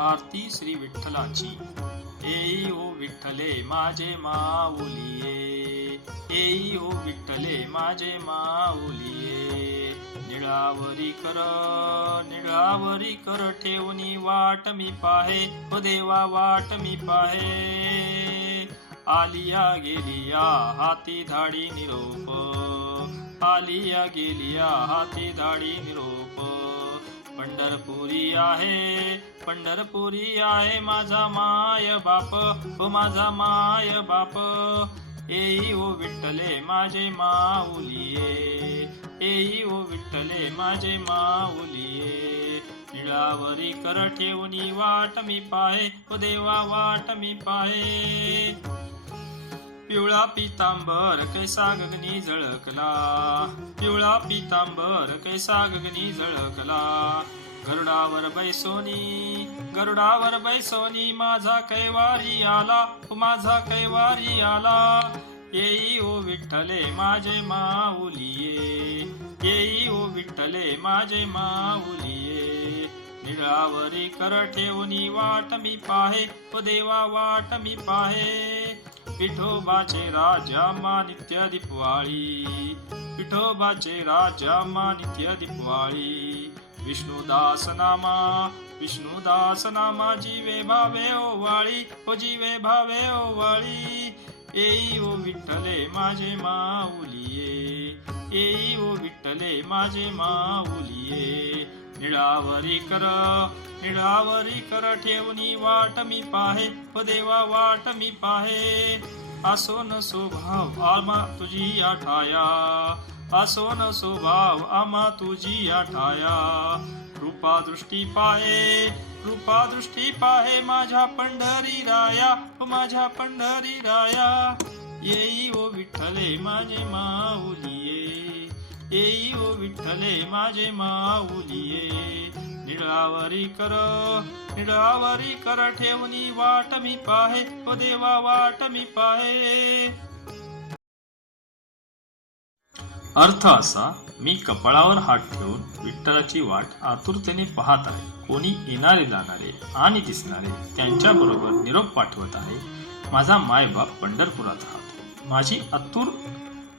आरती श्री विठ्ठलाची. एई ओ विठ्ठले माझे माऊलिये. एई ओ विठ्ठले माझे माऊलिये. निळावरी कर निळावरी कर ठेवणी वाट मी पाहे. व देवा वाट मी पाहे. आलिया गेलिया हाती धाडी निरोप. आलिया गेलिया हाती धाडी निरोप. पंढरपुरी आहे पंढरपुरी आहे माझा माय बाप हो माझा माय बाप. येई ओ विठ्ठले माझे माऊलिये. येई ओ विठ्ठले माझे माऊलिये. निळावरी कर ठेवणी वाट मी पाहे ओ देवा वाट मी पाहे. पिवळा पितांबर कैसा गगनी झळकला पिवळा पितांबर कैसा गगनी झळकला गरुडावर बैसोनी गरुडावर बैसोनी माझा कैवारी आला माझा कैवारी आला. येई ओ विठ्ठले माझे माऊलिये. येई ओ विठ्ठले माझे माऊलिये. निळावरी कर ठेवणी वाट मी पाहे ओ देवा वाट मी पाहे. विठोबाचे राजा मा नित्य दीपवाळी. विठोबाचे राजा मा नित्य दीपवाळी. विष्णुदास नामा विष्णुदास नामा जीवे भावे ओवाळी. ओ जीवे भावे ओवाळी. येई ओ विठ्ठले माझे माऊलिये. येई ओ विठ्ठले माझे माऊलिये. निळावरी कर निळावरी कर ठेवणी वाट मी पाहे व देवा वाट मी पाहे. असो न स्वभाव आमा तुझी आठाया. असो न स्वभाव आमा तुझी आठाया. रूपा दृष्टी पाहे रूपा दृष्टी पाहे माझ्या पंढरी राया माझ्या पंढरी राया. येई ओ विठ्ठले माझे माऊलिये येई ओ विठ्ठले माझे माऊलिये. निळावरी कर निळावरी कर ठेवणी वाट मी पाहे ओ देवा वाट मी पाहे. अर्थ असा मी कपाळावर हात ठेवून विठ्ठलाची वाट आतुरतेने पाहत आहे. कोणी येणारे जाणारे आणि दिसणारे त्यांच्या बरोबर निरोप पाठवत आहे. माझा मायबाप पंढरपुरात राहतो. माझी अतुर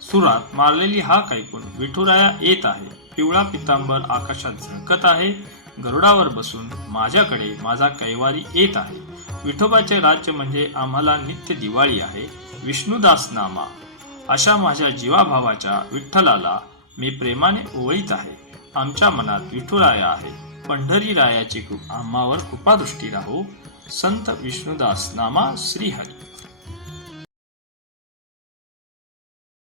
सुरात मारलेली हाक ऐकून विठुराया येत आहे. पिवळा पितांबर आकाशात झळकत आहे. गरुडावर बसून माझ्याकडे माझा कैवारी येत आहे. विठोबाचे राज्य म्हणजे आम्हाला नित्य दिवाळी आहे. विष्णुदास नामा अशा माझ्या जीवाभावाच्या विठ्ठलाला मी प्रेमाने ओळीत आहे. आमच्या मनात विठुराया आहे. पंढरी रायाची आम्हावर कृपादृष्टी राहो. संत विष्णुदास नामा श्रीहरी.